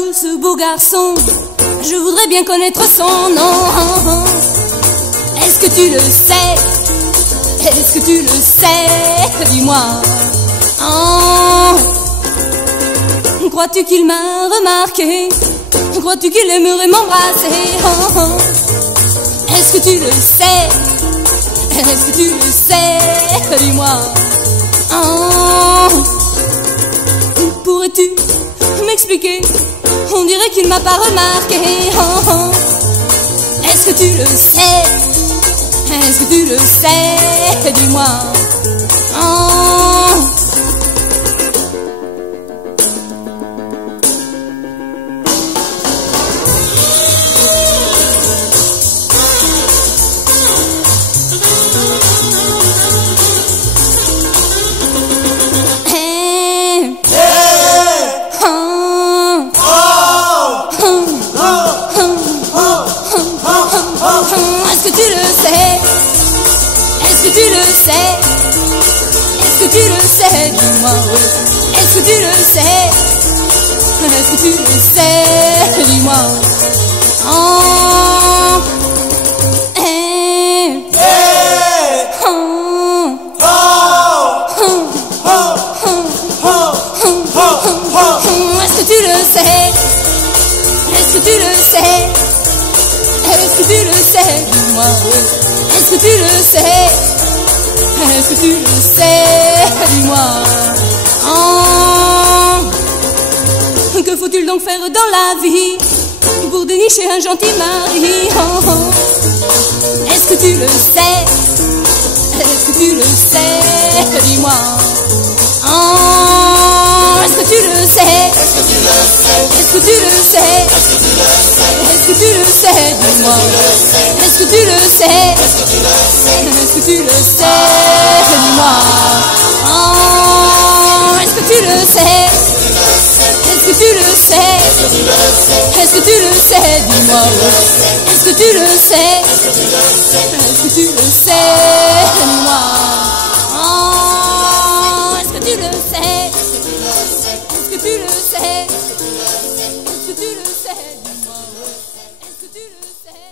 peu ce beau garçon, je voudrais bien connaître son nom. Est-ce que tu le sais? Est-ce que tu le sais? Dis-moi. Crois-tu qu'il m'a remarqué? Crois-tu qu'il aimerait m'embrasser? Est-ce que tu le sais? Est-ce que tu le sais? Dis-moi. Pourrais-tu m'expliquer? On dirait qu'il m'a pas remarqué. Est-ce que tu le sais? Est-ce que tu le sais? Dis-moi. Est-ce que tu le sais? Est-ce que tu le sais? Est-ce que tu le sais? Dis-moi. Est-ce que tu le sais? Est-ce que tu le sais? Dis-moi. Est-ce que tu le sais? Est-ce que tu le sais? Est-ce que tu le sais? Dis-moi. Est-ce que tu le sais? Est-ce que tu le sais? Dis-moi. Que faut-il donc faire dans la vie pour dénicher un gentil mari? Est-ce que tu le sais? Est-ce que tu le sais? Dis-moi. Est-ce que tu le sais? Est-ce que tu le sais? Est-ce que tu le sais? Dis-moi. Est-ce que tu le sais? Est-ce que tu le sais? Dis-moi. Est-ce que tu le sais? Est-ce que tu le sais? Est-ce que tu le sais? Dis-moi. Est-ce que tu le sais? Est-ce que tu le sais? Dis-moi. Est-ce que tu le sais? Est-ce que tu le sais? Est-ce que tu le sais? Dis-moi. Est-ce que tu le sais?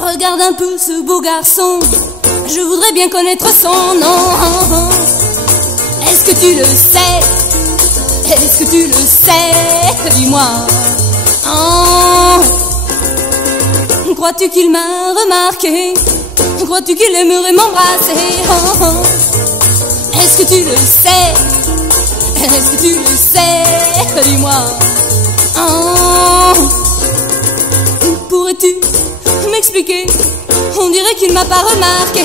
Regarde un peu ce beau garçon, je voudrais bien connaître son nom. Est-ce que tu le sais? Est-ce que tu le sais? Dis-moi. Crois-tu qu'il m'a remarqué? Crois-tu qu'il aimerait m'embrasser? Est-ce que tu le sais? Est-ce que tu le sais? Dis-moi. Pourrais-tu m'expliquer? On dirait qu'il m'a pas remarqué.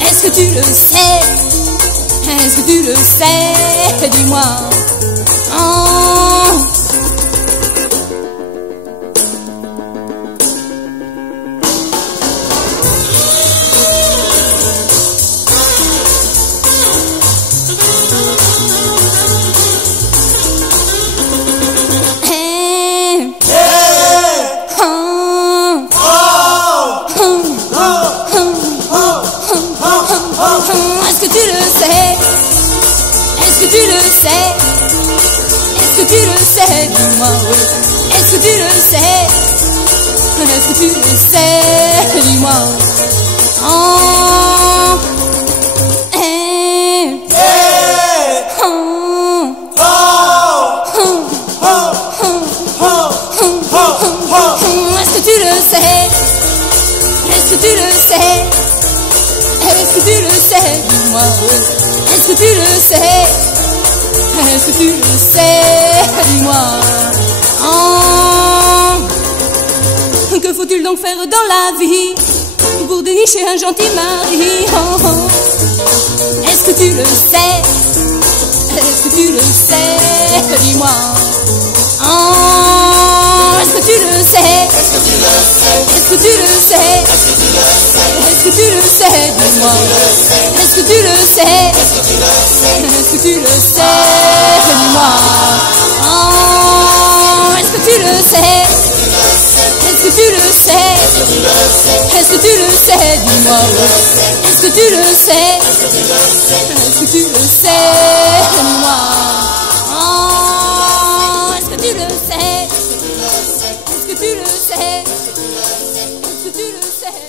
Est-ce que tu le sais? Est-ce que tu le sais? Dis-moi. Est-ce que tu le sais? Est-ce que tu le sais? Est-ce que tu le sais? Dis-moi. Est-ce que tu le sais? Est-ce que tu le sais? Dis-moi. Est-ce que tu le sais? Est-ce que tu le sais? Est-ce que tu le sais? Dis-moi. Est-ce que tu le sais? Est-ce que tu le sais? Dis-moi. Que faut-il donc faire dans la vie pour dénicher un gentil mari? Est-ce que tu le sais? Est-ce que tu le sais? Dis-moi. est-ce que tu le sais? Est-ce que tu le sais? Est-ce que tu le sais? Dis-moi. Est-ce que tu le sais? Est-ce que tu le sais? Dis-moi. Oh, est-ce que tu le sais? Est-ce que tu le sais? Est-ce que tu le sais? Dis-moi. Est-ce que tu le sais? Est-ce que tu le sais? Dis-moi. Oh, est-ce que tu le sais? Est-ce que tu le sais? Est-ce que tu le sais?